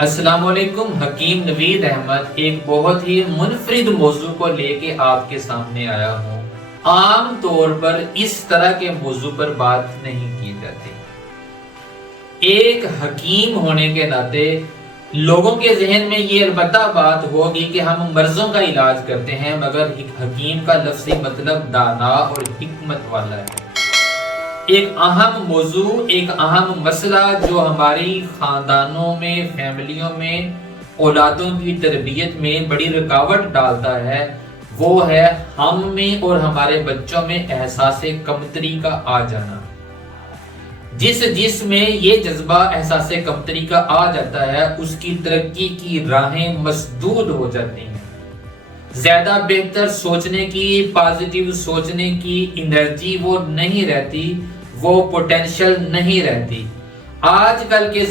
السلام علیکم. حکیم نوید احمد ایک بہت ہی منفرد موضوع کو لے کے آپ کے سامنے آیا ہوں. عام طور پر اس طرح کے موضوع پر بات نہیں کی جاتی. ایک حکیم ہونے کے ناطے لوگوں کے ذہن میں یہ البتہ بات ہوگی کہ ہم مرضوں کا علاج کرتے ہیں، مگر حکیم کا لفظی مطلب دانا اور حکمت والا ہے. ایک اہم موضوع، ایک اہم مسئلہ جو ہماری خاندانوں میں، فیملیوں میں، اولادوں کی تربیت میں بڑی رکاوٹ ڈالتا ہے، وہ ہے ہم میں اور ہمارے بچوں میں احساس کمتری کا آ جانا. جس میں یہ جذبہ احساس کمتری کا آ جاتا ہے، اس کی ترقی کی راہیں مسدود ہو جاتی ہیں. زیادہ بہتر سوچنے کی، پازیٹیو سوچنے کی انرجی وہ نہیں رہتی، وہ پوٹینشل نہیں رہتی. آج کل کے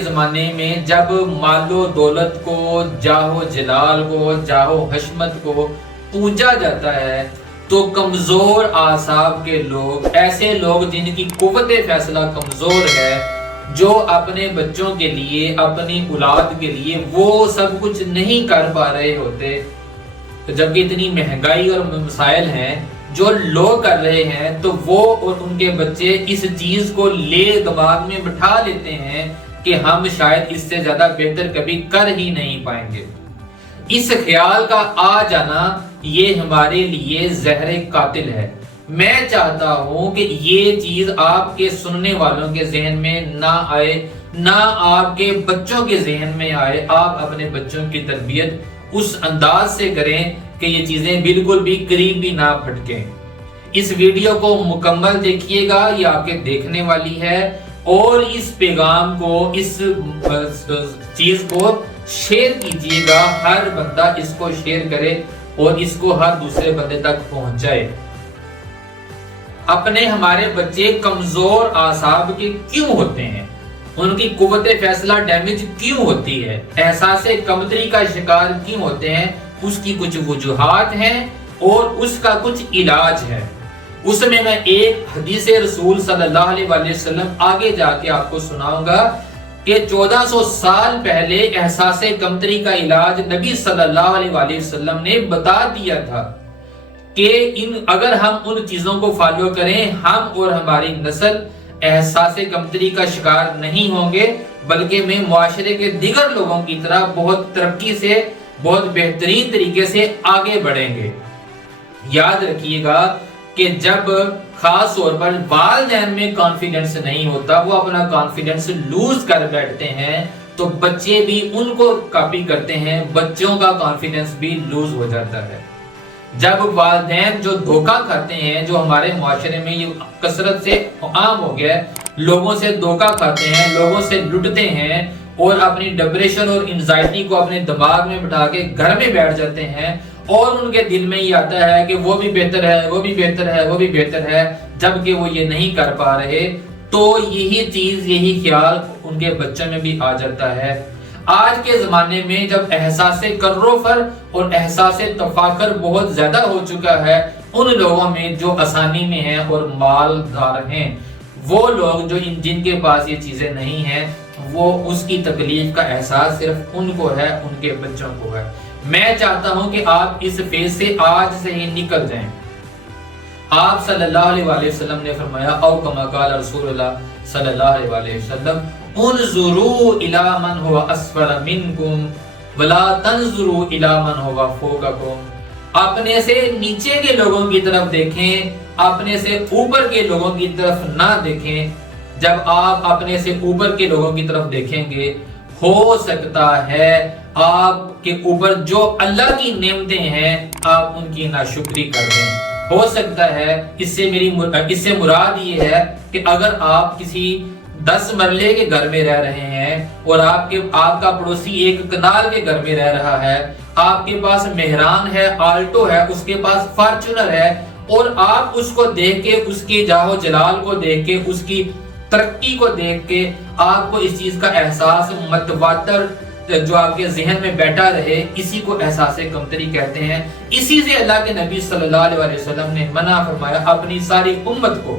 زمانے میں جب مال و دولت کو، جاہ و جلال کو، جاہ و حشمت کو پوجا جاتا ہے، تو کمزور اعصاب کے لوگ، ایسے لوگ جن کی قوت فیصلہ کمزور ہے، جو اپنے بچوں کے لیے، اپنی اولاد کے لیے وہ سب کچھ نہیں کر پا رہے ہوتے، جبکہ اتنی مہنگائی اور مسائل ہیں، جو لوگ کر رہے ہیں، تو وہ اور ان کے بچے اس چیز کو لے دماغ میں بٹھا لیتے ہیں کہ ہم شاید اس سے زیادہ بہتر کبھی کر ہی نہیں پائیں گے. اس خیال کا آ جانا یہ ہمارے لیے زہر قاتل ہے. میں چاہتا ہوں کہ یہ چیز آپ کے سننے والوں کے ذہن میں نہ آئے، نہ آپ کے بچوں کے ذہن میں آئے. آپ اپنے بچوں کی تربیت اس انداز سے کریں کہ یہ چیزیں بالکل بھی قریب بھی نہ پھٹکیں. اس ویڈیو کو مکمل دیکھیے گا، یہ آپ کے دیکھنے والی ہے، اور اس پیغام کو، اس چیز کو شیئر کیجیے گا. ہر بندہ اس کو شیئر کرے اور اس کو ہر دوسرے بندے تک پہنچائے. ہمارے بچے کمزور اعصاب کے کیوں ہوتے ہیں؟ ان کی قوت فیصلہ ڈیمیج کیوں ہوتی ہے؟ احساس کمتری کا شکار کیوں ہوتے ہیں؟ اس کی کچھ وجوہات ہیں اور اس کا کچھ علاج ہے. اس میں ایک حدیث رسول صلی اللہ علیہ وسلم آگے جا کے آپ کو سناؤں گا کہ 1400 سال پہلے احساس کمتری کا علاج نبی صلی اللہ علیہ وسلم نے بتا دیا تھا کہ اگر ہم ان چیزوں کو فالو کریں، ہم اور ہماری نسل احساس کمتری کا شکار نہیں ہوں گے، بلکہ میں معاشرے کے دیگر لوگوں کی طرح بہت ترقی سے، بہت بہترین طریقے سے آگے بڑھیں گے. یاد رکھیے گا کہ جب خاص طور پر والدین میں کانفیڈنس نہیں ہوتا، وہ اپنا کانفیڈنس لوز کر بیٹھتے ہیں، تو بچے بھی ان کو کاپی کرتے ہیں، بچوں کا کانفیڈنس بھی لوز ہو جاتا ہے. جب والدین جو دھوکہ کھاتے ہیں، جو ہمارے معاشرے میں یہ کثرت سے عام ہو گیا ہے، لوگوں سے دھوکہ کھاتے ہیں، لوگوں سے لٹتے ہیں، اور اپنی ڈپریشن اور انزائٹی کو اپنے دماغ میں بٹھا کے گھر میں بیٹھ جاتے ہیں، اور ان کے دل میں یہ آتا ہے کہ وہ بھی بہتر ہے، وہ بھی بہتر ہے، وہ بھی بہتر ہے، جبکہ وہ یہ نہیں کر پا رہے، تو یہی چیز، یہی خیال ان کے بچوں میں بھی آ جاتا ہے. آج کے زمانے میں جب احساس کروفر اور احساس تفاخر بہت زیادہ ہو چکا ہے ان لوگوں میں جو آسانی میں ہیں اور مالدار ہیں، وہ لوگ جو جن کے پاس یہ چیزیں نہیں ہیں، وہ اس کی تکلیف کا احساس صرف ان کو ہے، ان کے بچوں کو ہے. میں چاہتا ہوں کہ آپ اس فیز سے آج سے ہی نکل جائیں. آپ صلی اللہ علیہ وسلم نے فرمایا، او کما قال رسول اللہ صلی اللہ علیہ وسلم، انظروا الی من هو اسفل منکم ولا تنظروا الی من هو فوقکم. اپنے سے نیچے کے لوگوں کی طرف دیکھیں، اپنے سے اوپر کے لوگوں کی طرف نہ دیکھیں. جب آپ اپنے سے اوپر کے لوگوں کی طرف دیکھیں گے، ہو سکتا ہے آپ کے اوپر جو اللہ کی نعمتیں ہیں، آپ ان کی ناشکری کر دیں. ہو سکتا ہے اس سے مراد یہ ہے کہ اگر آپ کسی 10 مرلے کے گھر میں رہ رہے ہیں اور آپ کا پڑوسی ایک کنال کے گھر میں رہ رہا ہے، آپ کے پاس مہران ہے، آلٹو ہے، اس کے پاس فارچونر ہے، اور آپ اس کو دیکھ کے، اس کے جاہ و جلال کو دیکھ کے، اس کی ترقی کو دیکھ کے آپ کو اس چیز کا احساس متواتر جو آپ کے ذہن میں بیٹھا رہے، اسی کو احساس کمتری کہتے ہیں. اسی سے اللہ کے نبی صلی اللہ علیہ وسلم نے منع فرمایا اپنی ساری امت کو